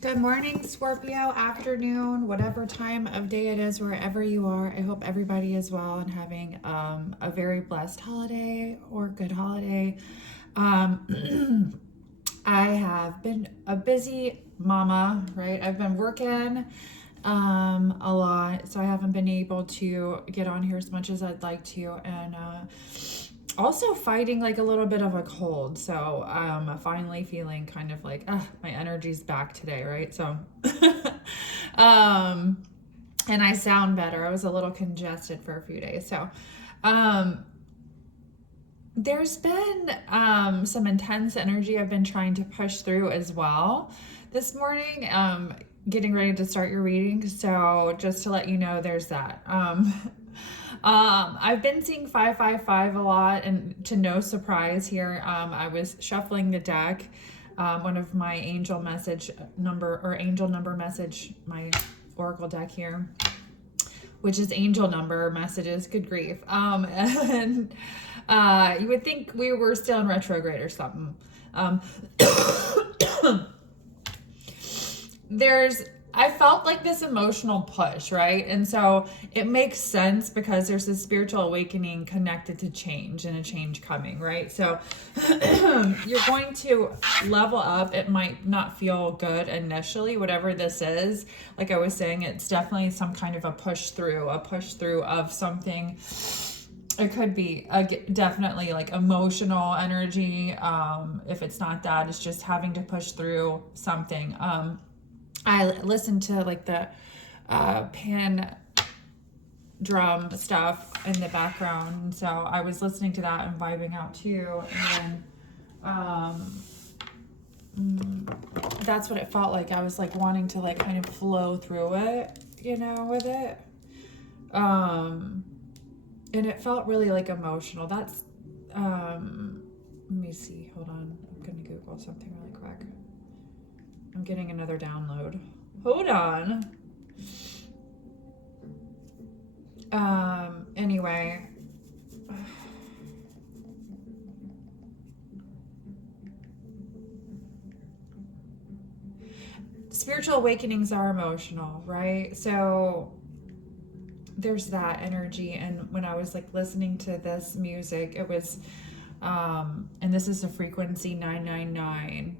Good morning, Scorpio, afternoon, whatever time of day it is, wherever you are. I hope everybody is well and having a very blessed holiday or good holiday. I have been a busy mama, right? I've been working a lot, so I haven't been able to get on here as much as I'd like to. And also fighting like a little bit of a cold, so finally feeling kind of like my energy's back today, right? So and I sound better. I was a little congested for a few days. So there's been some intense energy I've been trying to push through as well this morning, getting ready to start your reading. So just to let you know, there's that. I've been seeing 555 a lot, and to no surprise here, I was shuffling the deck. One of my angel number message, my oracle deck here, which is angel number messages. Good grief. And you would think we were still in retrograde or something. I felt like this emotional push, right? And so it makes sense because there's this spiritual awakening connected to change and a change coming, right? So you're going to level up. It might not feel good initially, whatever this is. Like I was saying, it's definitely some kind of a push through of something. It could be definitely like emotional energy. If it's not that, it's just having to push through something. I listened to like the pan drum stuff in the background, so I was listening to that and vibing out too. And that's what it felt like. I was like wanting to like kind of flow through it, with it. And it felt really like emotional. That's let me see. Hold on. I'm gonna Google something really quick. I'm getting another download. Hold on. Anyway. Spiritual awakenings are emotional, right? So there's that energy. And when I was like listening to this music, it was, and this is a frequency 999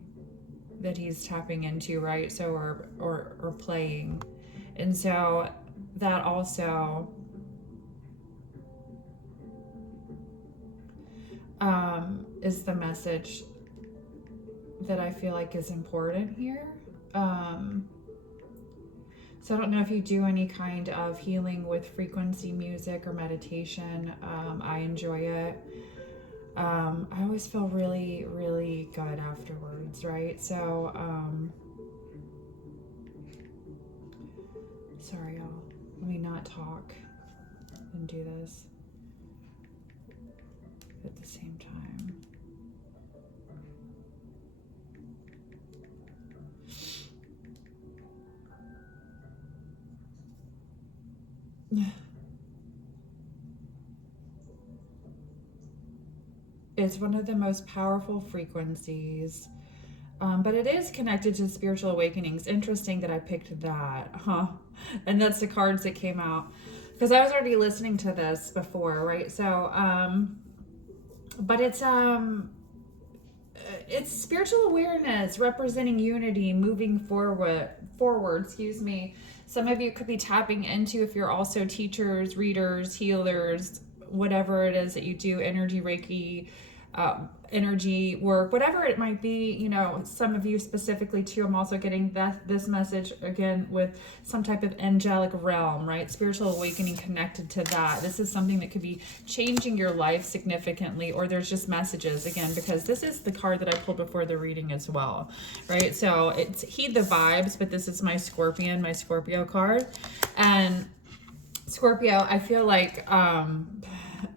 that he's tapping into, right? So or playing. And so that also is the message that I feel like is important here. So I don't know if you do any kind of healing with frequency music or meditation. I enjoy it. I always feel really, really good afterwards, right? So, sorry, y'all. Let me not talk and do this at the same time. It's one of the most powerful frequencies, but it is connected to spiritual awakenings. Interesting that I picked that, huh? And that's the cards that came out because I was already listening to this before, right? So, but it's spiritual awareness representing unity, moving forward. Excuse me. Some of you could be tapping into, if you're also teachers, readers, healers, whatever it is that you do, energy Reiki, energy work, whatever it might be, some of you specifically too. I'm also getting this message again with some type of angelic realm, right? Spiritual awakening connected to that. This is something that could be changing your life significantly, or there's just messages again, because this is the card that I pulled before the reading as well, right? So it's heed the vibes, but this is my Scorpio card. And Scorpio, I feel like,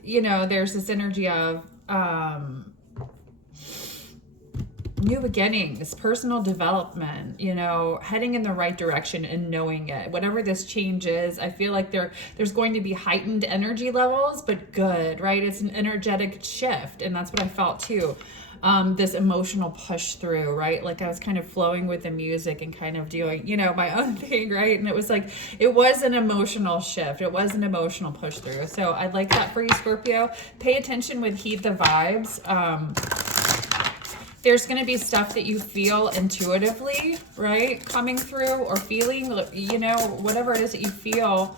there's this energy of new beginnings, personal development, heading in the right direction and knowing it. Whatever this change is, I feel like there's going to be heightened energy levels, but good, right? It's an energetic shift, and that's what I felt too. this emotional push through, right? Like I was kind of flowing with the music and kind of doing, you know, my own thing, right? And it was like, it was an emotional shift. It was an emotional push through. So I like that for you, Scorpio. Pay attention with Heed the Vibes. There's going to be stuff that you feel intuitively, right? Coming through, or feeling, you know, whatever it is that you feel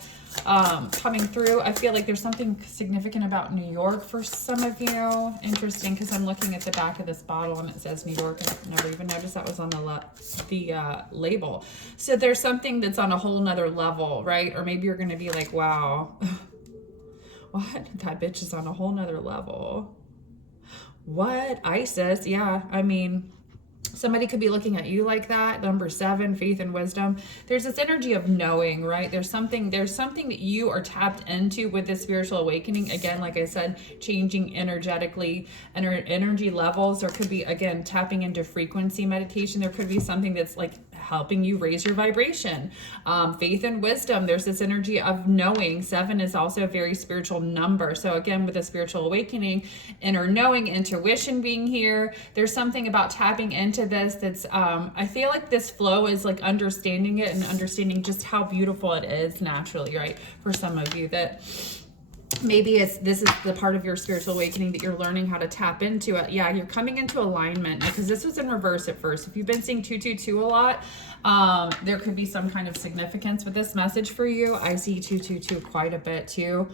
coming through. I feel like there's something significant about New York for some of you. Interesting, because I'm looking at the back of this bottle and it says New York, and I've never even noticed that was on the label. So there's something that's on a whole nother level, right? Or maybe you're going to be like, wow, what? That bitch is on a whole nother level. What? Isis? Yeah, I mean, somebody could be looking at you like that. Number 7, faith and wisdom. There's this energy of knowing, right? There's something that you are tapped into with this spiritual awakening. Again, like I said, changing energetically and energy levels. There could be, again, tapping into frequency meditation. There could be something that's like helping you raise your vibration. Faith and wisdom, there's this energy of knowing. 7 is also a very spiritual number. So again, with a spiritual awakening, inner knowing, intuition being here, there's something about tapping into this that's, I feel like this flow is like understanding it and understanding just how beautiful it is naturally, right? For some of you that maybe this is the part of your spiritual awakening that you're learning how to tap into it. Yeah, you're coming into alignment, because this was in reverse at first. If you've been seeing 222 a lot, there could be some kind of significance with this message for you. I see 222 quite a bit too.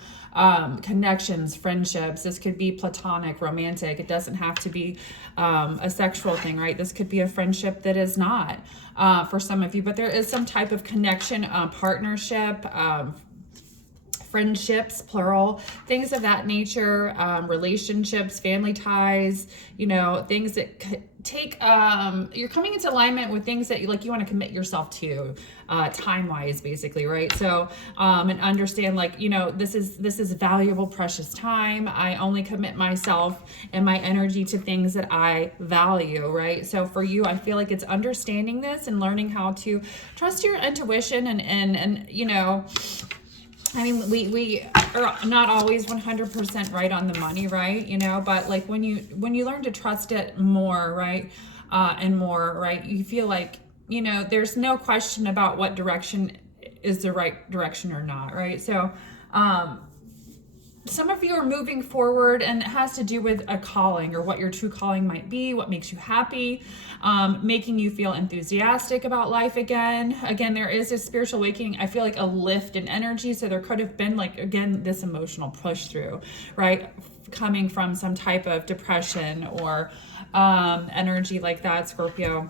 Connections, friendships. This could be platonic, romantic. It doesn't have to be a sexual thing, right? This could be a friendship that is not for some of you, but there is some type of connection, partnership, friendships, plural, things of that nature, relationships, family ties, you know, things that take, you're coming into alignment with things that you want to commit yourself to, time-wise, basically, right? So, and understand, like, you know, this is valuable, precious time. I only commit myself and my energy to things that I value, right? So for you, I feel like it's understanding this and learning how to trust your intuition and you know, I mean, we are not always 100% right on the money, right? You know, but like when you learn to trust it more, right? And more, right? You feel like, you know, there's no question about what direction is the right direction or not, right? So, some of you are moving forward, and it has to do with a calling, or what your true calling might be, what makes you happy, making you feel enthusiastic about life again. Again, there is a spiritual awakening. I feel like a lift in energy. So there could have been, like, again, this emotional push through, right? Coming from some type of depression or energy like that, Scorpio.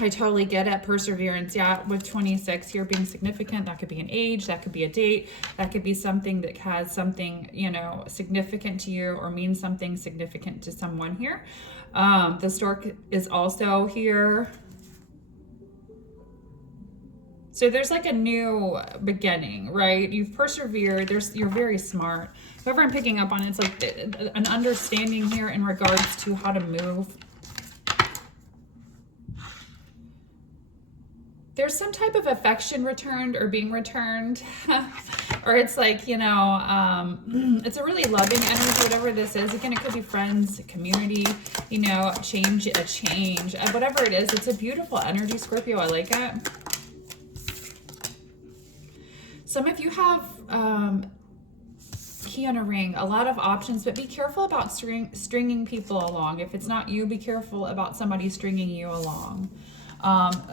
I totally get it. Perseverance. Yeah, with 26 here being significant, that could be an age, that could be a date, that could be something that has something, you know, significant to you or means something significant to someone here. The stork is also here. So there's like a new beginning, right? You've persevered. You're very smart. Whoever I'm picking up on, it's like an understanding here in regards to how to move. There's some type of affection returned or being returned. Or it's like, you know, it's a really loving energy, whatever this is. Again, it could be friends, community, you know, a change, whatever it is. It's a beautiful energy, Scorpio. I like it. Some of you have key on a ring, a lot of options, but be careful about stringing people along. If it's not you, be careful about somebody stringing you along.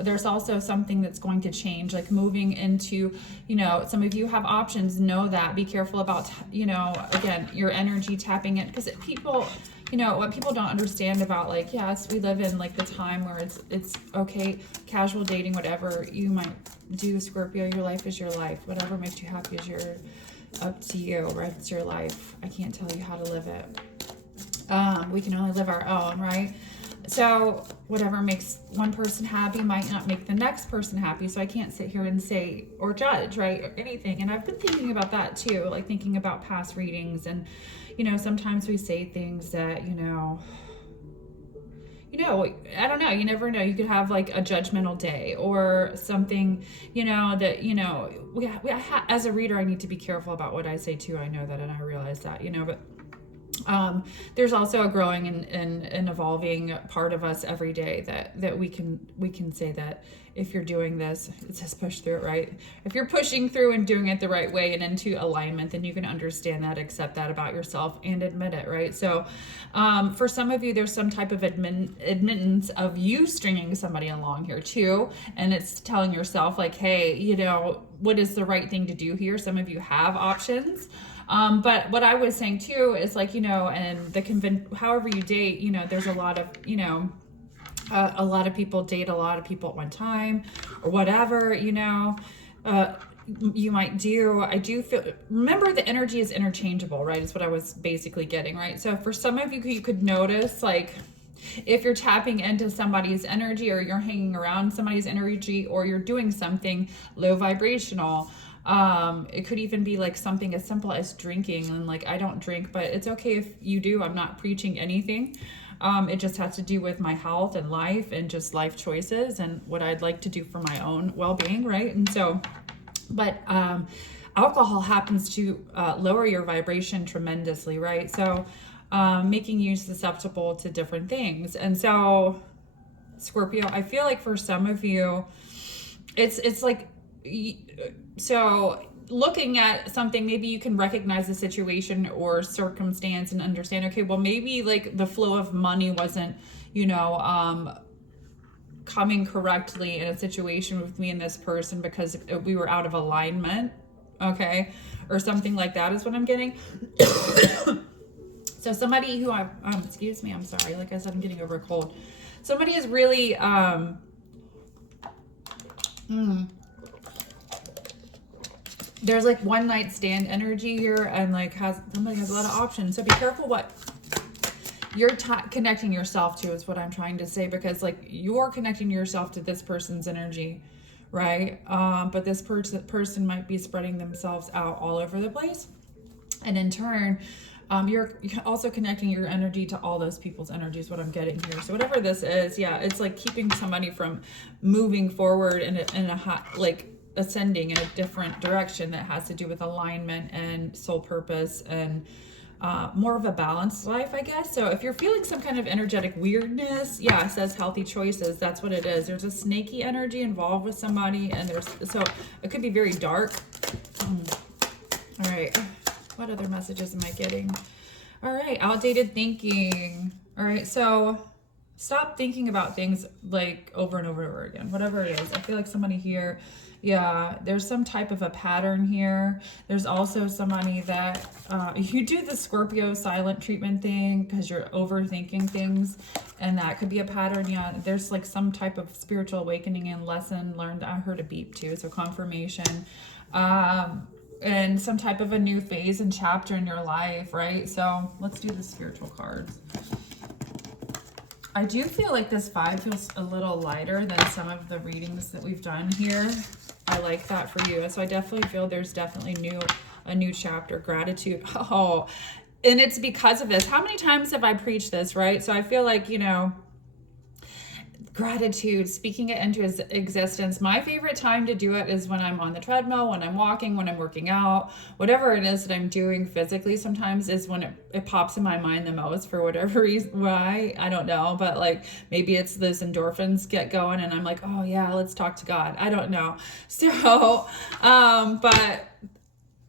There's also something that's going to change, like moving into, you know, some of you have options. Know that. Be careful about, you know, again, your energy tapping in, because people, you know, what people don't understand about, like, yes, we live in like the time where it's okay, casual dating, whatever you might do, Scorpio, your life is your life. Whatever makes you happy is up to you, right? It's your life. I can't tell you how to live it. We can only live our own, right? So whatever makes one person happy might not make the next person happy. So I can't sit here and say or judge, right, or anything. And I've been thinking about that too, like thinking about past readings. And, you know, sometimes we say things that, you know, I don't know. You never know. You could have like a judgmental day or something, you know, that, you know, as a reader, I need to be careful about what I say too. I know that, and I realize that, you know, but There's also a growing and evolving part of us every day that we can say that if you're doing this, it says push through it, right? If you're pushing through and doing it the right way and into alignment, then you can understand that, accept that about yourself, and admit it, right? So for some of you, there's some type of admittance of you stringing somebody along here too, and it's telling yourself like, hey, you know, what is the right thing to do here? Some of you have options. But what I was saying too is like, you know, and however you date, you know, there's a lot of, you know, a lot of people date a lot of people at one time or whatever, you know, you might do. I do feel, remember the energy is interchangeable, right? Is what I was basically getting, right? So for some of you, you could notice like, if you're tapping into somebody's energy or you're hanging around somebody's energy or you're doing something low vibrational, it could even be like something as simple as drinking. And like, I don't drink, but it's okay if you do. I'm not preaching anything. It just has to do with my health and life and just life choices and what I'd like to do for my own well-being, right? And so, but alcohol happens to lower your vibration tremendously, right? So making you susceptible to different things. And so, Scorpio, I feel like for some of you, it's like, so looking at something, maybe you can recognize the situation or circumstance and understand, okay, well, maybe like the flow of money wasn't, you know, coming correctly in a situation with me and this person because we were out of alignment, okay, or something like that is what I'm getting. So somebody who excuse me, I'm sorry, like I said, I'm getting over a cold. Somebody is really there's like one night stand energy here, and like somebody has a lot of options. So be careful what you're connecting yourself to is what I'm trying to say, because like you're connecting yourself to this person's energy, right? But this person might be spreading themselves out all over the place, and in turn, you're also connecting your energy to all those people's energies, what I'm getting here. So whatever this is, yeah, it's like keeping somebody from moving forward in a hot, like ascending in a different direction that has to do with alignment and soul purpose and more of a balanced life, I guess. So if you're feeling some kind of energetic weirdness, yeah, it says healthy choices. That's what it is. There's a snaky energy involved with somebody, and so it could be very dark. All right. What other messages am I getting? All right. Outdated thinking. All right. So stop thinking about things like over and over and over again, whatever it is. I feel like somebody here, yeah, there's some type of a pattern here. There's also somebody that you do the Scorpio silent treatment thing because you're overthinking things, and that could be a pattern. Yeah, there's like some type of spiritual awakening and lesson learned. I heard a beep too, so confirmation. And some type of a new phase and chapter in your life, right? So let's do the spiritual cards. I do feel like this vibe feels a little lighter than some of the readings that we've done here. I like that for you. So I definitely feel there's definitely a new chapter, gratitude. Oh, and it's because of this. How many times have I preached this, right? So I feel like, you know, gratitude, speaking it into existence. My favorite time to do it is when I'm on the treadmill, when I'm walking, when I'm working out, whatever it is that I'm doing physically. Sometimes is when it pops in my mind the most for whatever reason. Why? I don't know. But like maybe it's those endorphins get going and I'm like, oh yeah, let's talk to God. I don't know. So, but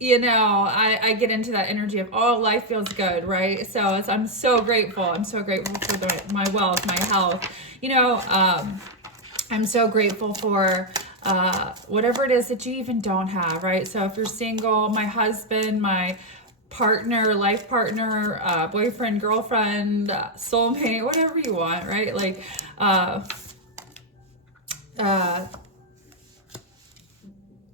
you know, I get into that energy of, oh, life feels good, right? So I'm so grateful. I'm so grateful for my wealth, my health. You know, I'm so grateful for whatever it is that you even don't have, right? So if you're single, my husband, my partner, life partner, boyfriend, girlfriend, soulmate, whatever you want, right? Like,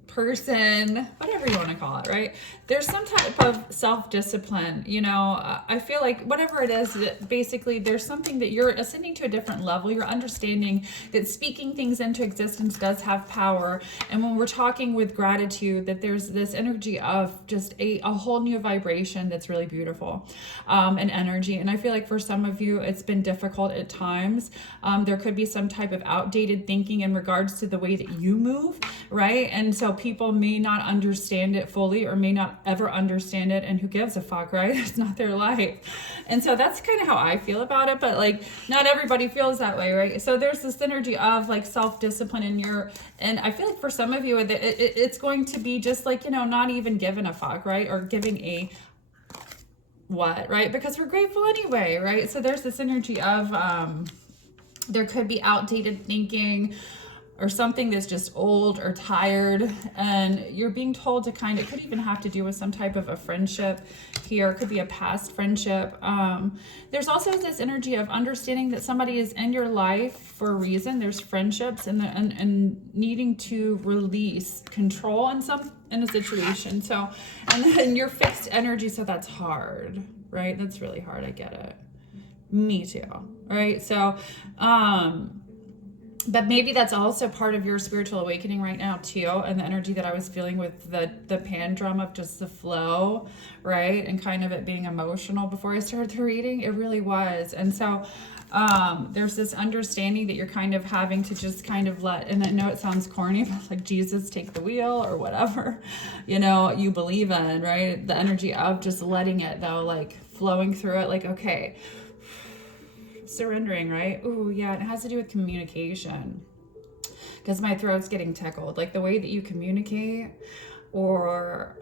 person, whatever you want to call it, right? There's some type of self-discipline, you know. I feel like whatever it is, that basically there's something that you're ascending to a different level. You're understanding that speaking things into existence does have power. And when we're talking with gratitude, that there's this energy of just a whole new vibration that's really beautiful, and energy. And I feel like for some of you, it's been difficult at times. There could be some type of outdated thinking in regards to the way that you move, right? And so people may not understand it fully or may not ever understand it, and who gives a fuck, right? It's not their life. And so that's kind of how I feel about it, but like not everybody feels that way, right? So there's this energy of like self-discipline and I feel like for some of you it's going to be just like, you know, not even giving a fuck, right? Or giving a what, right? Because we're grateful anyway, right? So there's this energy of there could be outdated thinking or something that's just old or tired, and you're being told to kind of, it could even have to do with some type of a friendship here. It could be a past friendship. There's also this energy of understanding that somebody is in your life for a reason. There's friendships and needing to release control in a situation. So, and then you're fixed energy, so that's hard, right? That's really hard. I get it. Me too, right? So, but maybe that's also part of your spiritual awakening right now too, and the energy that I was feeling with the pan drum of just the flow, right? And kind of it being emotional before I started the reading. It really was. And so there's this understanding that you're kind of having to just kind of let, and I know it sounds corny, but like Jesus take the wheel or whatever, you know, you believe in, right? The energy of just letting it though, like flowing through it, like, okay, surrendering, right? Ooh, yeah, it has to do with communication, because my throat's getting tickled. Like the way that you communicate, or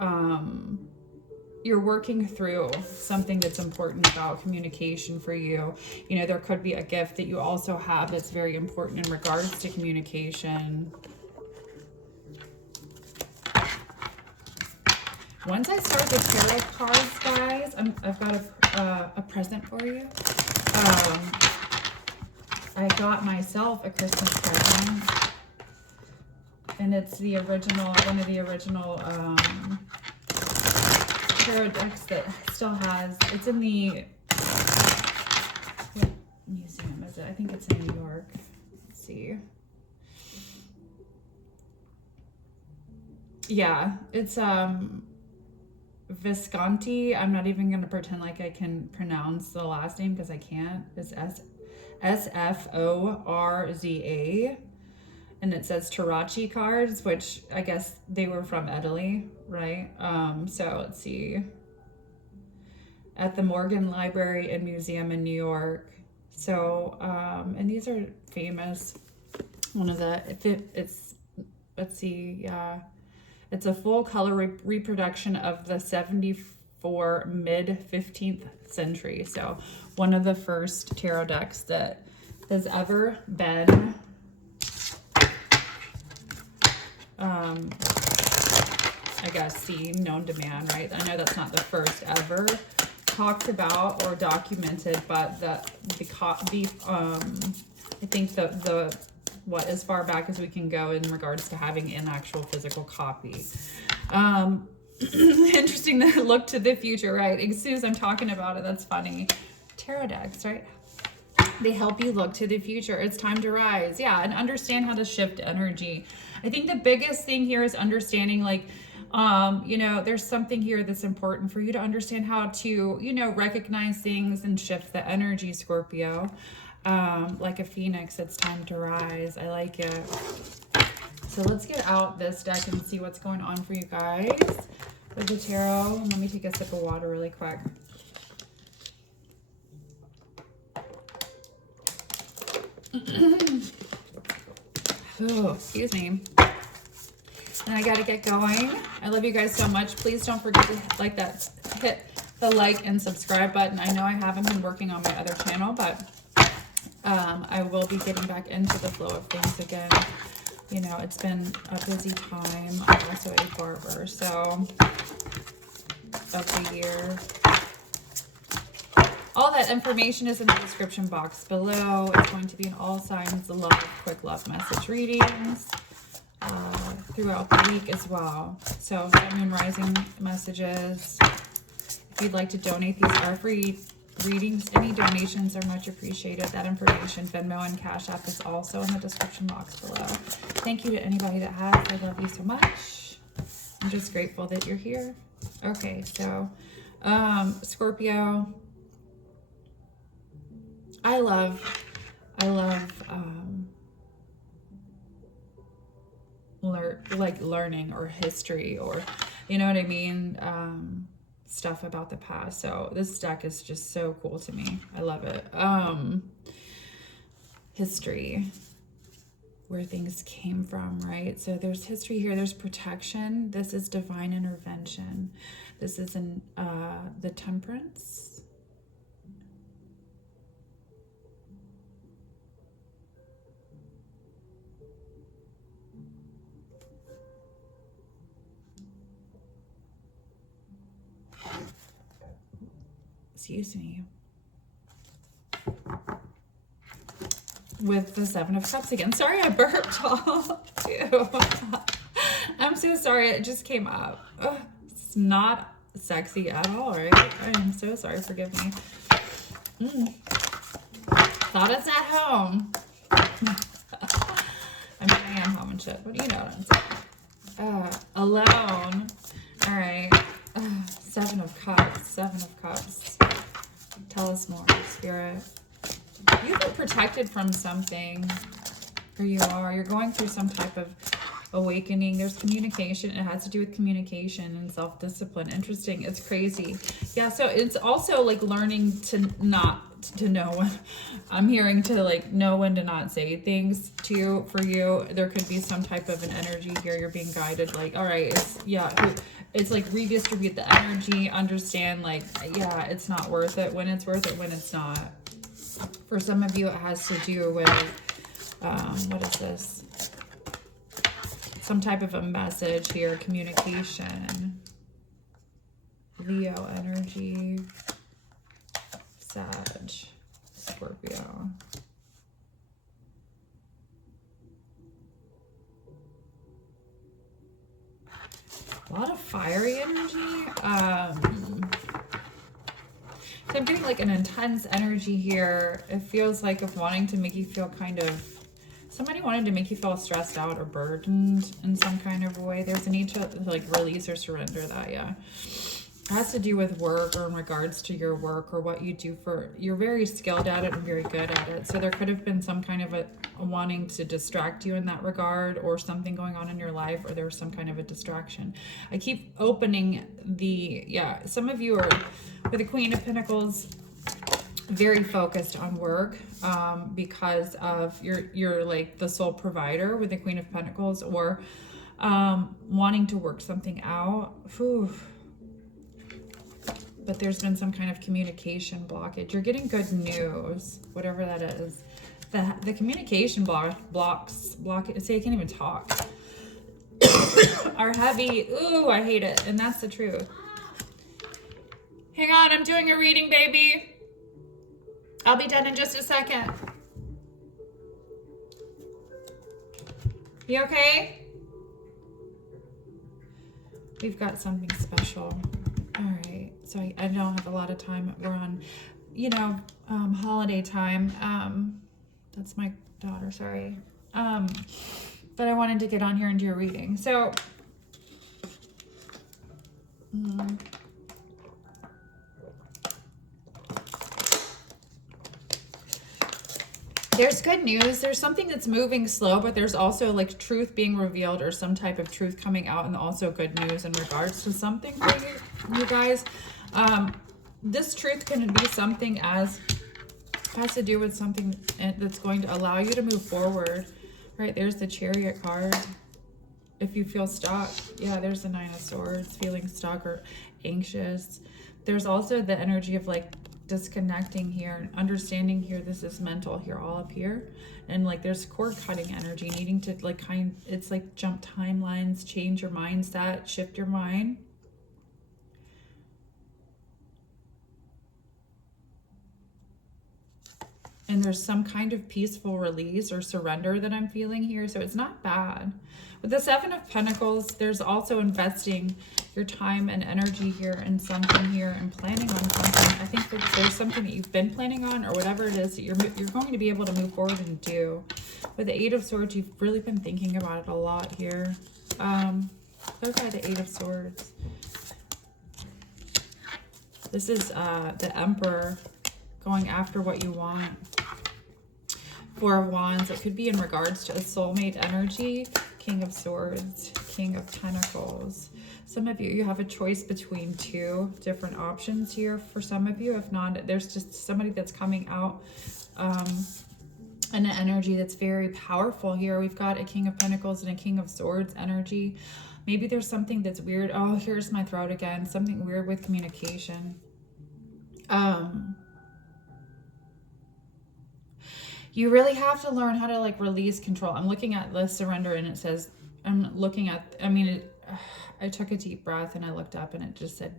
you're working through something that's important about communication for you. You know, there could be a gift that you also have that's very important in regards to communication. Once I start the tarot cards, guys, I've got a present for you. I got myself a Christmas present, and it's the original, one of the original tarot decks that still has, it's in the, what museum is it? I think it's in New York. Let's see. Yeah, it's Visconti. I'm not even going to pretend like I can pronounce the last name because I can't. It's Sforza, and it says Tarocchi cards, which I guess they were from Italy, right? So let's see. At the Morgan Library and Museum in New York. So, and these are famous. One of the, it's let's see, yeah. It's a full color reproduction of the 74 mid 15th century. So one of the first tarot decks that has ever been I guess seen, known to man, right? I know that's not the first ever talked about or documented, but I think the what as far back as we can go in regards to having an actual physical copy. Interesting that it looked to the future, right? As soon as I'm talking about it, that's funny. Tarot decks, right? They help you look to the future. It's time to rise. Yeah, and understand how to shift energy. I think the biggest thing here is understanding, like, you know, there's something here that's important for you to understand how to, you know, recognize things and shift the energy, Scorpio. Like a phoenix, it's time to rise. I like it. So let's get out this deck and see what's going on for you guys with the tarot. Let me take a sip of water really quick. Oh, excuse me. And I gotta get going. I love you guys so much. Please don't forget to hit the like and subscribe button. I know I haven't been working on my other channel, but I will be getting back into the flow of things again. You know, it's been a busy time. I'm also a barber, so of the year. All that information is in the description box below. It's going to be in all signs of love, quick love message readings throughout the week as well. So Sun, Moon, Rising messages. If you'd like to donate, these are free readings. Any donations are much appreciated. That information, Venmo and Cash App, is also in the description box below. Thank you to anybody that has. I love you so much. I'm just grateful that you're here. Okay, so Scorpio, I love like learning or history, or you know what I mean, stuff about the past. So this deck is just so cool to me. I love it. History, where things came from, right? So there's history here, there's protection, this is divine intervention, this is in the Temperance. Excuse me. With the Seven of Cups again. Sorry, I burped all too. I'm so sorry, it just came up. Ugh, it's not sexy at all, right? I'm so sorry, forgive me. Thought it's at home. I mean, I am home and shit, but you know what I'm saying. Alone. All right. Seven of Cups. Seven of Cups. Tell us more, Spirit. You've been protected from something, or you're going through some type of awakening. There's communication. It has to do with communication and self-discipline. Interesting. It's crazy. Yeah, so it's also like learning to not to know when I'm hearing to like know when to not say things to you. For you, there could be some type of an energy here. You're being guided, like, all right, it's like redistribute the energy, understand, like, yeah, it's not worth it when it's worth it, when it's not. For some of you, it has to do with, what is this? Some type of a message here, communication. Leo energy. Sag. Scorpio. A lot of fiery energy. So I'm getting like an intense energy here. It feels like of wanting to make you feel kind of, somebody wanted to make you feel stressed out or burdened in some kind of way. There's a need to like release or surrender that, yeah. It has to do with work, or in regards to your work or what you do for, you're very skilled at it and very good at it. So there could have been some kind of a wanting to distract you in that regard, or something going on in your life, or there was some kind of a distraction. I keep opening the, yeah, some of you are with the Queen of Pentacles, very focused on work, because of you're like the sole provider with the Queen of Pentacles, or wanting to work something out. Whew. But there's been some kind of communication blockage. You're getting good news, whatever that is. The communication blocks, see, I can't even talk, are heavy. Ooh, I hate it. And that's the truth. Hang on, I'm doing a reading, baby. I'll be done in just a second. You okay? We've got something special. All right, so I don't have a lot of time. We're on, you know, holiday time. That's my daughter, sorry. But I wanted to get on here and do a reading. So, there's good news. There's something that's moving slow, but there's also like truth being revealed, or some type of truth coming out, and also good news in regards to something for you guys. This truth can be something has to do with something that's going to allow you to move forward. Right, there's the Chariot card. If you feel stuck, yeah, there's the Nine of Swords, feeling stuck or anxious. There's also the energy of like disconnecting here and understanding here. This is mental here, all up here, and like there's cord cutting energy, needing to like it's like jump timelines, change your mindset, shift your mind. And there's some kind of peaceful release or surrender that I'm feeling here. So it's not bad. With the Seven of Pentacles, there's also investing your time and energy here in something here, and planning on something. I think that there's something that you've been planning on, or whatever it is that you're going to be able to move forward and do. With the Eight of Swords, you've really been thinking about it a lot here. Clarify the Eight of Swords. This is the Emperor, going after what you want. Four of Wands, it could be in regards to a soulmate energy, King of Swords, King of Pentacles. Some of you, you have a choice between two different options here for some of you. If not, there's just somebody that's coming out and an energy that's very powerful here. We've got a King of Pentacles and a King of Swords energy. Maybe there's something that's weird. Oh, here's my throat again. Something weird with communication. You really have to learn how to like release control. I'm looking at the surrender and it says, I'm looking at, I mean, I took a deep breath and I looked up and it just said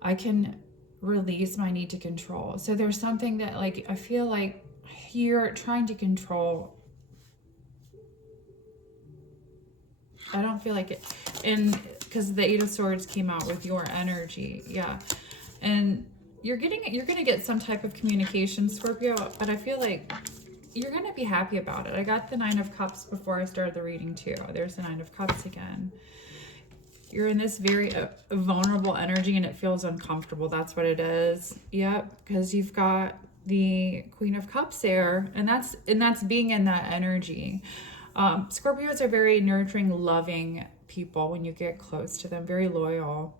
I can release my need to control. So there's something that like, I feel like you're trying to control. I don't feel like it. And because the Eight of Swords came out with your energy. Yeah. And you're going to get some type of communication, Scorpio, but I feel like you're going to be happy about it. I got the Nine of Cups before I started the reading too. There's the Nine of Cups again. You're in this very vulnerable energy and it feels uncomfortable. That's what it is. Yep. Because you've got the Queen of Cups there, and that's being in that energy. Scorpios are very nurturing, loving people when you get close to them, very loyal.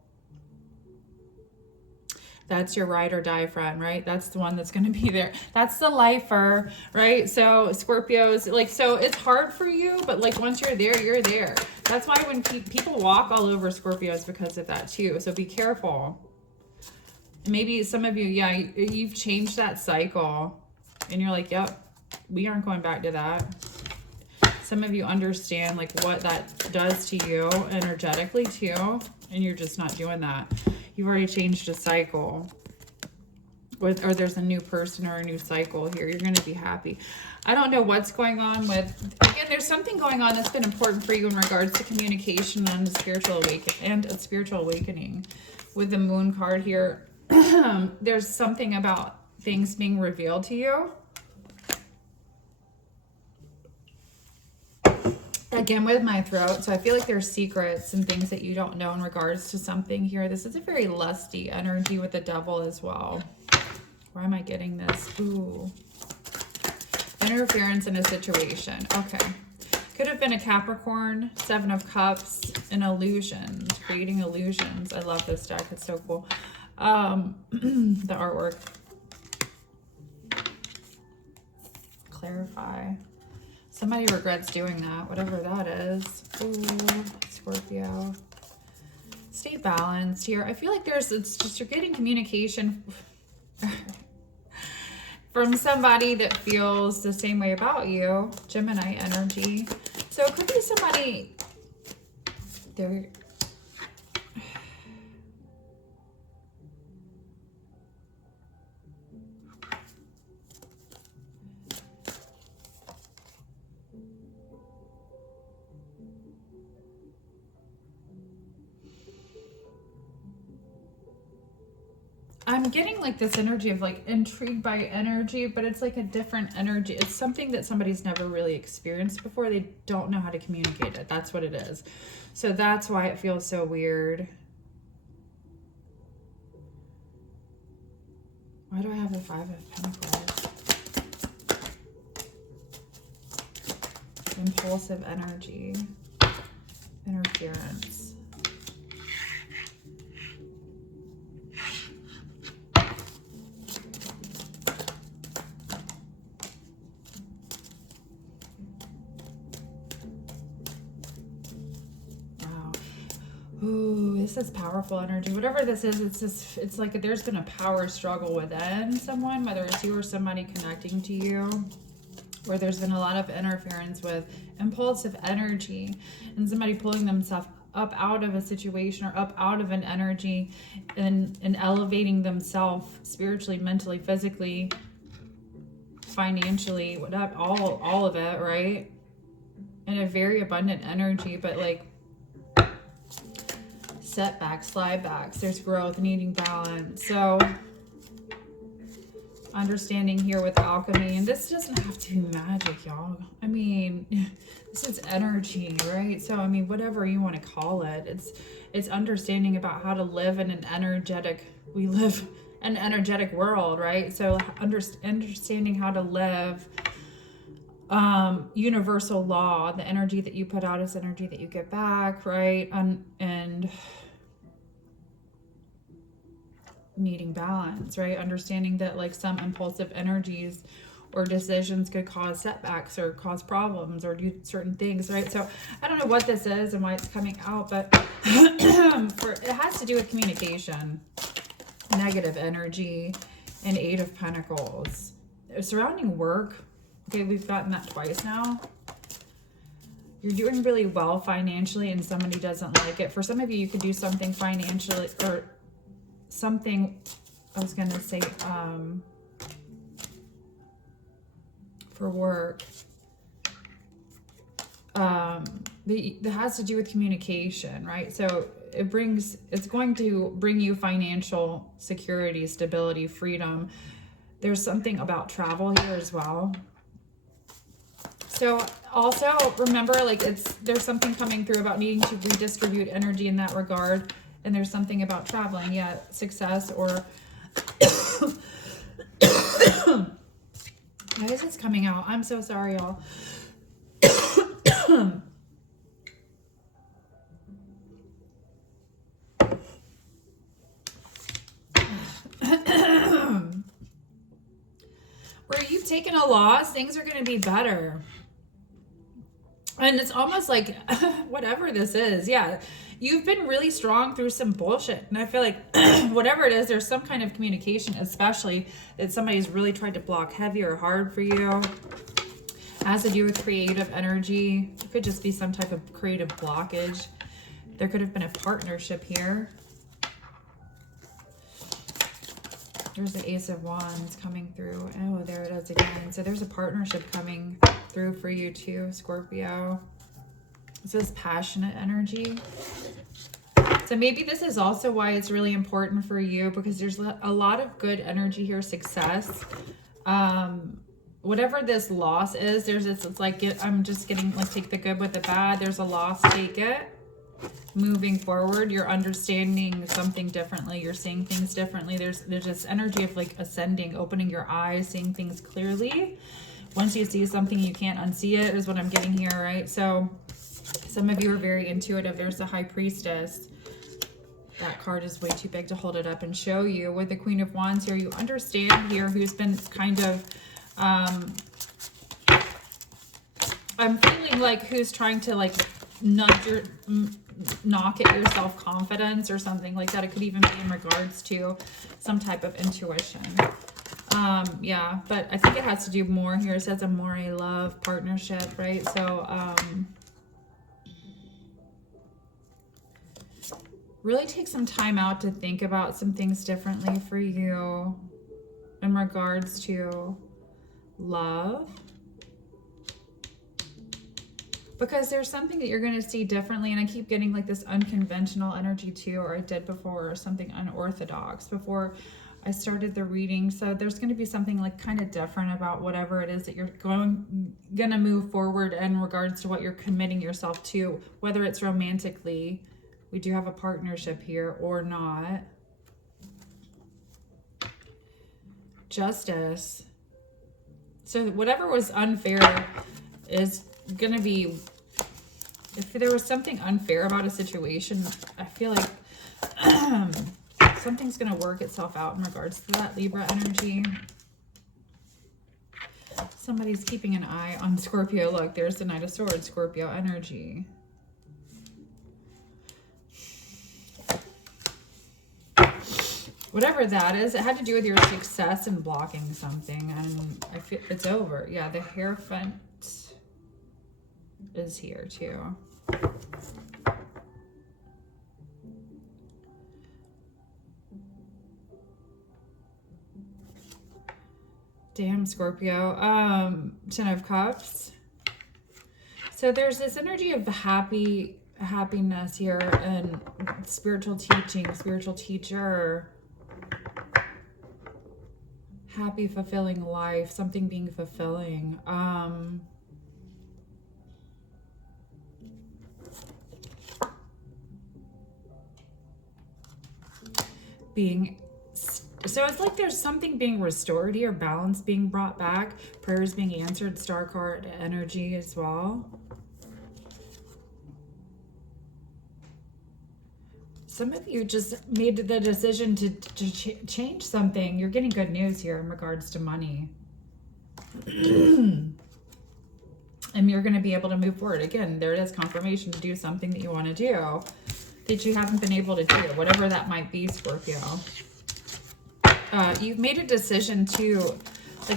That's your ride or die friend, right? That's the one that's going to be there. That's the lifer, right? So Scorpios, like, so it's hard for you, but like once you're there, you're there. That's why when people walk all over Scorpios because of that too. So be careful. Maybe some of you, yeah, you've changed that cycle and you're like, yep, we aren't going back to that. Some of you understand like what that does to you energetically too, and you're just not doing that. You've already changed a cycle, or there's a new person or a new cycle here. You're going to be happy. I don't know what's going on with, again, there's something going on that's been important for you in regards to communication and a spiritual awakening. With the Moon card here, there's something about things being revealed to you. Again, with my throat, so I feel like there's secrets and things that you don't know in regards to something here. This is a very lusty energy with the Devil as well. Why am I getting this? Ooh. Interference in a situation. Okay. Could have been a Capricorn, Seven of Cups, and illusions, creating illusions. I love this deck. It's so cool. The artwork. Clarify. Somebody regrets doing that, whatever that is. Ooh, Scorpio. Stay balanced here. I feel like it's just you're getting communication from somebody that feels the same way about you. Gemini energy. So it could be somebody there. I'm getting like this energy of like intrigued by energy, but it's like a different energy. It's something that somebody's never really experienced before. They don't know how to communicate it. That's what it is. So that's why it feels so weird. Why do I have the Five of Pentacles? Impulsive energy. Interference. Ooh, this is powerful energy. Whatever this is, it's like there's been a power struggle within someone, whether it's you or somebody connecting to you, where there's been a lot of interference with impulsive energy and somebody pulling themselves up out of a situation or up out of an energy and elevating themselves spiritually, mentally, physically, financially, whatever, all of it, right? In a very abundant energy, but like setbacks, slidebacks, there's growth, needing balance. So understanding here with alchemy, and this doesn't have to be magic, y'all. I mean, this is energy, right? So I mean, whatever you want to call it, it's understanding about how to live in an energetic, we live in an energetic world, right? So understanding how to live universal law, the energy that you put out is energy that you get back, right? And needing balance, right? Understanding that like some impulsive energies or decisions could cause setbacks or cause problems or do certain things, right? So I don't know what this is and why it's coming out, but it has to do with communication, negative energy, and Eight of Pentacles. Surrounding work, okay, we've gotten that twice now. You're doing really well financially and somebody doesn't like it. For some of you, you could do something financially or something, I was going to say, for work, that has to do with communication, right? So it's going to bring you financial security, stability, freedom. There's something about travel here as well. So also remember, like there's something coming through about needing to redistribute energy in that regard. And there's something about traveling, yeah, success or why is this coming out? I'm so sorry, y'all. Where you've taken a loss, things are going to be better. And it's almost like whatever this is, yeah, you've been really strong through some bullshit. And I feel like whatever it is, there's some kind of communication, especially that somebody's really tried to block heavy or hard for you. It has to do with creative energy. It could just be some type of creative blockage. There could have been a partnership here. There's the Ace of Wands coming through. Oh, there it is again. So there's a partnership coming through for you too, Scorpio. This is passionate energy. So maybe this is also why it's really important for you, because there's a lot of good energy here, success. Whatever this loss is, it's like, I'm just getting, like, take the good with the bad. There's a loss, take it. Moving forward, you're understanding something differently. You're seeing things differently. There's this energy of like ascending, opening your eyes, seeing things clearly. Once you see something, you can't unsee it, is what I'm getting here, right? So some of you are very intuitive. There's the High Priestess. That card is way too big to hold it up and show you. With the Queen of Wands here, you understand here who's been kind of, I'm feeling like who's trying to like knock at your self-confidence or something like that. It could even be in regards to some type of intuition. Yeah, but I think it has to do more here. It says amore, love, partnership, right? So really take some time out to think about some things differently for you in regards to love. Because there's something that you're going to see differently. And I keep getting like this unconventional energy too, or I did before, or something unorthodox before I started the reading. So there's going to be something like kind of different about whatever it is that you're going to move forward in regards to what you're committing yourself to, whether it's romantically. We do have a partnership here or not. Justice. So whatever was unfair is gonna be, if there was something unfair about a situation, I feel like something's gonna work itself out in regards to that, Libra energy. Somebody's keeping an eye on Scorpio. Look, there's the Knight of Swords, Scorpio energy. Whatever that is, it had to do with your success in blocking something, and I feel it's over. Yeah, the Hierophant is here too. Damn, Scorpio. Ten of Cups. So there's this energy of happiness here and spiritual teaching, spiritual teacher. Happy, fulfilling life, something being fulfilling. Being So it's like there's something being restored here, balance being brought back, prayers being answered, star card energy as well. Some of you just made the decision to change something. You're getting good news here in regards to money. And you're going to be able to move forward. Again, there it is, confirmation to do something that you want to do that you haven't been able to do, whatever that might be, Scorpio. You've made a decision to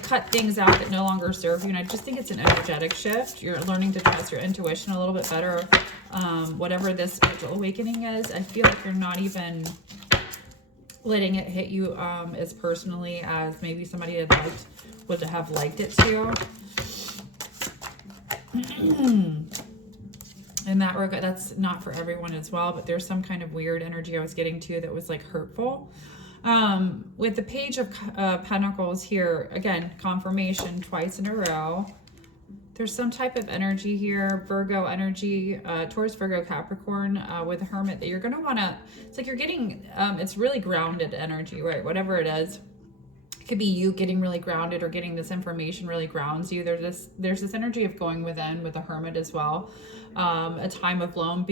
cut things out that no longer serve you, and I just think it's an energetic shift. You're learning to trust your intuition a little bit better. Whatever this spiritual awakening is, I feel like you're not even letting it hit you as personally as maybe somebody would have liked it to. In that regard, that's not for everyone as well, but there's some kind of weird energy I was getting to that was like hurtful. With the Page of Pentacles here, again, confirmation twice in a row. There's some type of energy here, Virgo energy, Taurus, Virgo, Capricorn, with a Hermit that you're going to want to, it's like you're getting, it's really grounded energy, right? Whatever it is. It could be you getting really grounded or getting this information really grounds you. There's this energy of going within with a Hermit as well. A time of alone,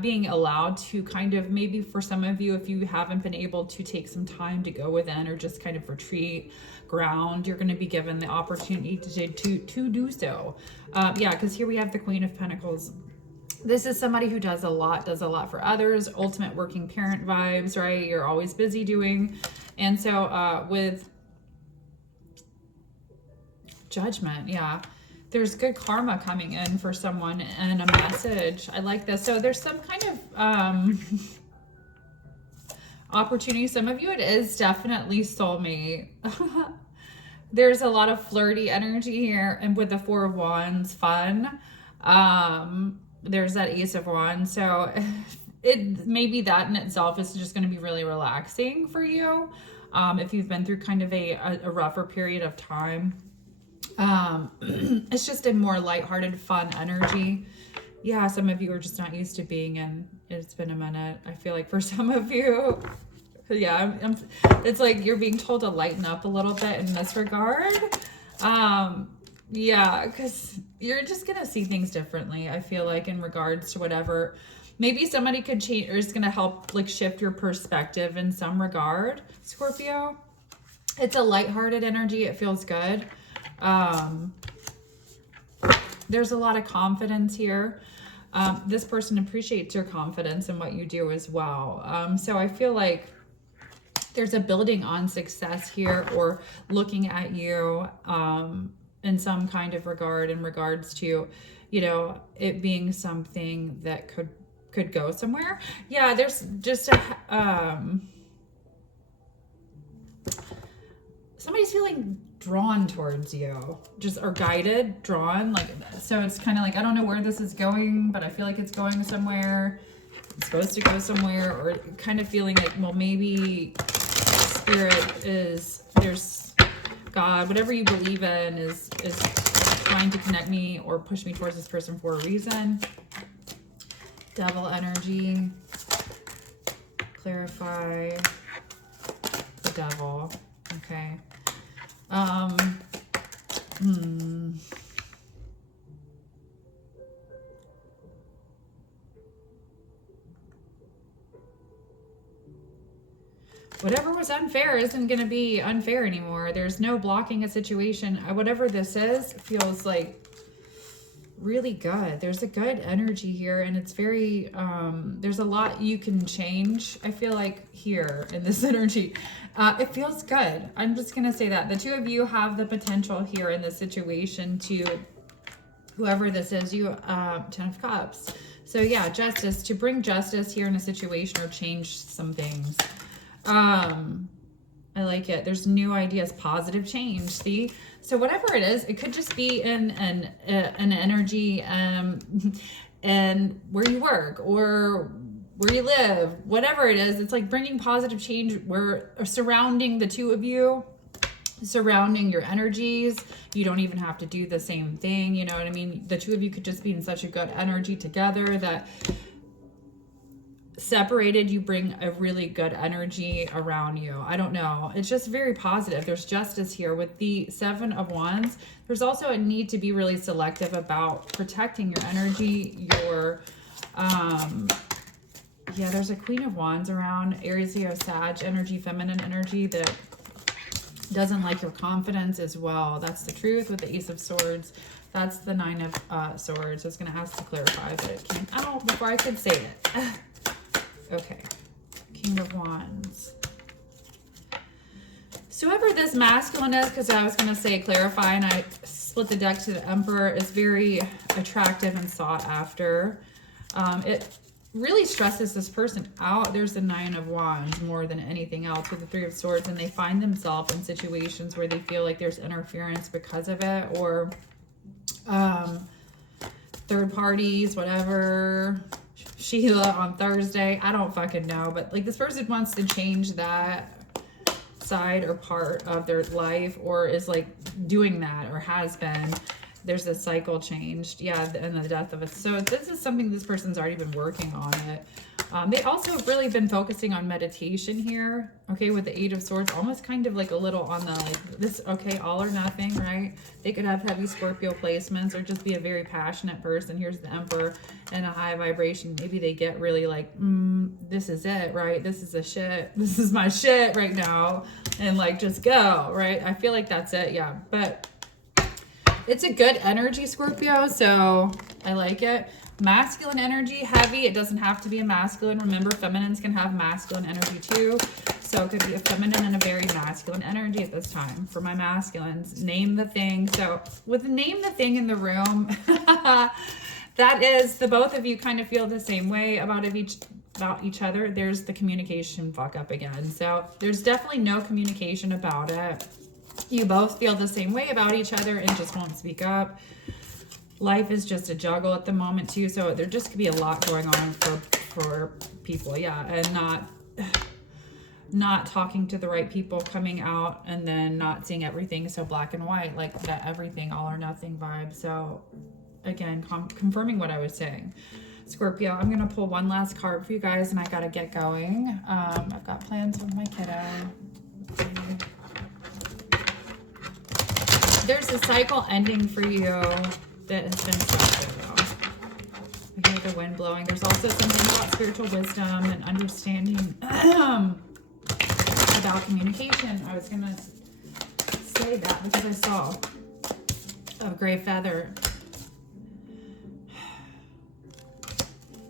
being allowed to kind of, maybe for some of you, if you haven't been able to take some time to go within or just kind of retreat, ground, you're going to be given the opportunity to do so. Yeah, because here we have the Queen of Pentacles. This is somebody who does a lot for others, ultimate working parent vibes, right? You're always busy doing. And so with Judgment, yeah, there's good karma coming in for someone and a message. I like this. So there's some kind of opportunity. Some of you, it is definitely soulmate. There's a lot of flirty energy here, and with the Four of Wands, fun. There's that Ace of Wands. So it maybe that in itself is just going to be really relaxing for you if you've been through kind of a rougher period of time. It's just a more lighthearted, fun energy. Yeah, some of you are just not used to being in. It's been a minute. I feel like for some of you, yeah, it's like you're being told to lighten up a little bit in this regard. Yeah, because you're just gonna see things differently. I feel like in regards to whatever, maybe somebody could change or is gonna help like shift your perspective in some regard, Scorpio. It's a lighthearted energy. It feels good. There's a lot of confidence here. This person appreciates your confidence in what you do as well. So I feel like there's a building on success here, or looking at you in some kind of regard in regards to, you know, it being something that could go somewhere. Yeah, there's just a somebody's feeling drawn towards you, just, or guided, drawn, like, so it's kind of like, I don't know where this is going, but I feel like it's going somewhere. It's supposed to go somewhere, or kind of feeling like, well, maybe spirit is, there's God, whatever you believe in is trying to connect me or push me towards this person for a reason. Devil energy, clarify the devil. Okay. Whatever was unfair isn't going to be unfair anymore. There's no blocking a situation. Whatever this is feels like really good. There's a good energy here, and it's very, there's a lot you can change. I feel like here in this energy, it feels good. I'm just going to say that the two of you have the potential here in this situation to, whoever this is, you, 10 of Cups. So yeah, justice, to bring justice here in a situation or change some things. I like it. There's new ideas, positive change. See, so whatever it is, it could just be an energy, and where you work or where you live, whatever it is. It's like bringing positive change. We're surrounding the two of you, surrounding your energies. You don't even have to do the same thing. You know what I mean? The two of you could just be in such a good energy together that separated, you bring a really good energy around you. I don't know. It's just very positive. There's justice here with the 7 of Wands. There's also a need to be really selective about protecting your energy, your, yeah, there's a Queen of Wands around, Aries, Leo, Sag energy, feminine energy that doesn't like your confidence as well. That's the truth with the Ace of Swords. That's the 9 of Swords. I was going to ask to clarify, but it came out before I could say it. Okay, King of Wands. So whoever this masculine is, because I was going to say clarify, and I split the deck to the Emperor, is very attractive and sought after. It really stresses this person out. There's the 9 of Wands more than anything else with the 3 of Swords, and they find themselves in situations where they feel like there's interference because of it, or third parties, whatever. Sheila on Thursday, I don't fucking know, but like this person wants to change that side or part of their life, or is like doing that or has been. There's a cycle changed, yeah, and the death of it. So this is something this person's already been working on it. They also have really been focusing on meditation here, okay, with the 8 of Swords, almost kind of like a little on the, like, this, okay, all or nothing, right? They could have heavy Scorpio placements or just be a very passionate person. Here's the Emperor and a high vibration. Maybe they get really like, this is it, right? This is the shit. This is my shit right now. And like, just go, right? I feel like that's it, yeah. But it's a good energy, Scorpio, so I like it. Masculine energy, heavy. It doesn't have to be a masculine. Remember, feminines can have masculine energy too. So it could be a feminine and a very masculine energy at this time. For my masculines, name the thing. So with name the thing in the room, that is, the both of you kind of feel the same way about each other. There's the communication fuck up again. So there's definitely no communication about it. You both feel the same way about each other and just won't speak up. Life is just a juggle at the moment too, so there just could be a lot going on for people, yeah, and not talking to the right people, coming out and then not seeing everything so black and white, like that everything all or nothing vibe. So again, confirming what I was saying. Scorpio, I'm gonna pull one last card for you guys and I gotta get going. I've got plans with my kiddo. There's a cycle ending for you that has been stressful though. I hear the wind blowing. There's also something about spiritual wisdom and understanding about communication. I was gonna say that because I saw a gray feather.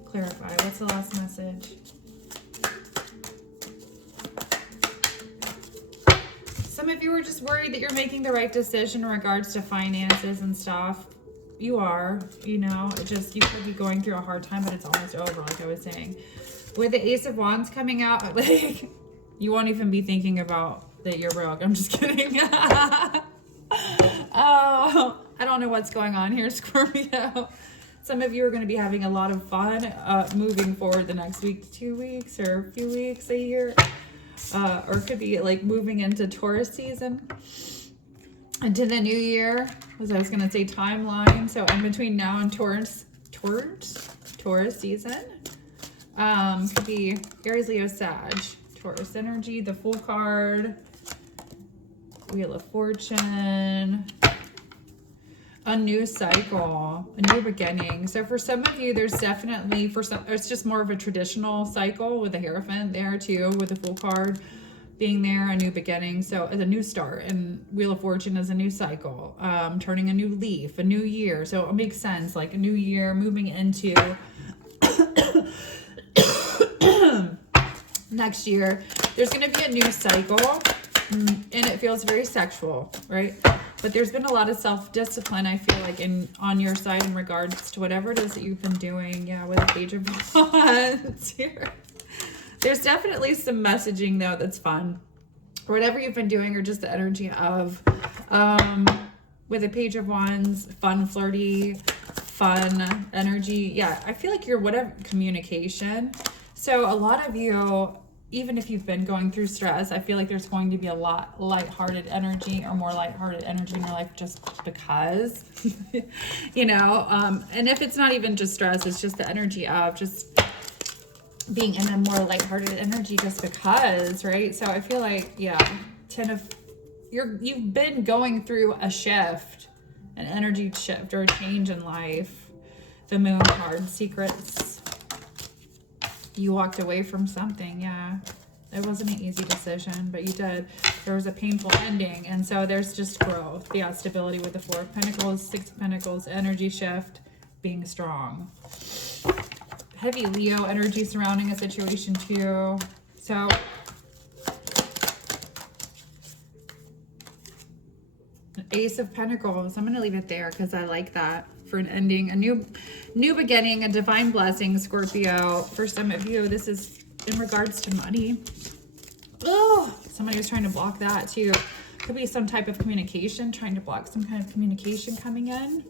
Clarify. What's the last message? Some of you are just worried that you're making the right decision in regards to finances and stuff. You are, you know, it just, you could be going through a hard time, but it's almost over, like I was saying. With the Ace of Wands coming out, like, you won't even be thinking about that you're broke. I'm just kidding. Oh, I don't know what's going on here, Scorpio. Some of you are going to be having a lot of fun moving forward the next week, 2 weeks, or a few weeks, a year. Or it could be like moving into Taurus season, into the new year, as I was going to say timeline. So in between now and Taurus season, could be Aries, Leo, Sag, Taurus energy, the Fool card, Wheel of Fortune, a new cycle, a new beginning. So for some of you, there's definitely, for some, it's just more of a traditional cycle with the Hierophant there too, with the Fool card being there, a new beginning. So it's a new start, and Wheel of Fortune is a new cycle, turning a new leaf, a new year. So it makes sense, like a new year moving into next year. There's going to be a new cycle, and it feels very sexual, right? But there's been a lot of self-discipline, I feel like, on your side in regards to whatever it is that you've been doing. Yeah, with a Page of Wands here. There's definitely some messaging, though, that's fun. Or whatever you've been doing, or just the energy of, with a Page of Wands, fun, flirty, fun energy. Yeah, I feel like you're whatever, communication. So a lot of you, even if you've been going through stress, I feel like there's going to be a lot lighthearted energy, or more lighthearted energy in your life, just because, you know, and if it's not even just stress, it's just the energy of just being in a more lighthearted energy just because, right? So I feel like, yeah, you've been going through a shift, an energy shift or a change in life. The Moon card, secrets. You walked away from something, yeah. It wasn't an easy decision, but you did. There was a painful ending, and so there's just growth. Yeah, stability with the Four of Pentacles, Six of Pentacles, energy shift, being strong. Heavy Leo energy surrounding a situation too. So Ace of Pentacles. I'm going to leave it there because I like that for an ending. A new beginning, a divine blessing, Scorpio. For some of you, this is in regards to money. Oh, somebody was trying to block that too. Could be some type of communication, trying to block some kind of communication coming in.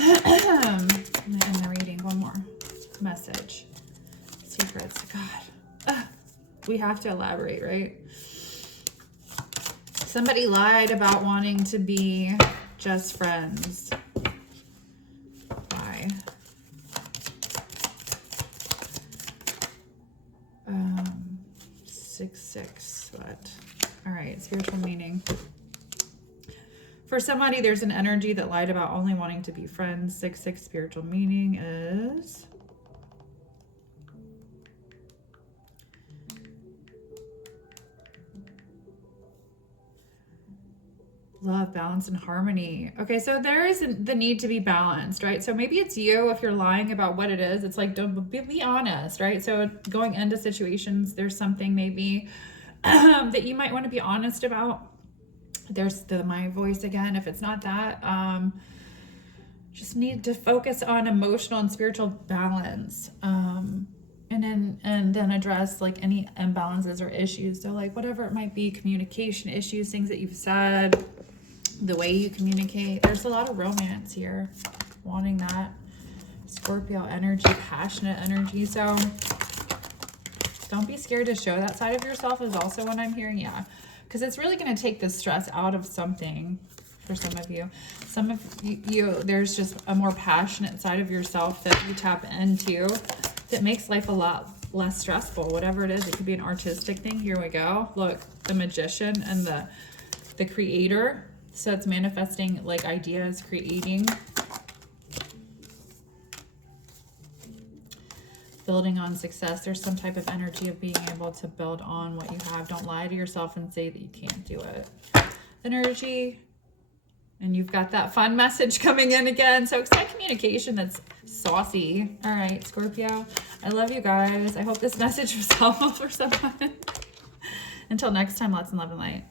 I'm going to end the reading. One more message. Secrets. God. We have to elaborate, right? Somebody lied about wanting to be just friends. Why? 6-6. What? All right. Spiritual meaning. For somebody, there's an energy that lied about only wanting to be friends. 6-6. Spiritual meaning is... love, balance, and harmony. Okay, so there is the need to be balanced, right? So maybe it's you if you're lying about what it is. It's like, don't be honest, right? So going into situations, there's something maybe that you might want to be honest about. There's my voice again. If it's not that, just need to focus on emotional and spiritual balance. And then address like any imbalances or issues. So like whatever it might be, communication issues, things that you've said, the way you communicate. There's a lot of romance here, wanting that. Scorpio energy, passionate energy. So don't be scared to show that side of yourself is also what I'm hearing. Yeah, because it's really going to take the stress out of something for some of you. Some of you, there's just a more passionate side of yourself that you tap into that makes life a lot less stressful. Whatever it is, it could be an artistic thing. Here we go. Look, the Magician and the Creator. So it's manifesting like ideas, creating. Building on success. There's some type of energy of being able to build on what you have. Don't lie to yourself and say that you can't do it. Energy. And you've got that fun message coming in again. So it's that communication that's saucy. All right, Scorpio. I love you guys. I hope this message was helpful for someone. Until next time, lots of love and light.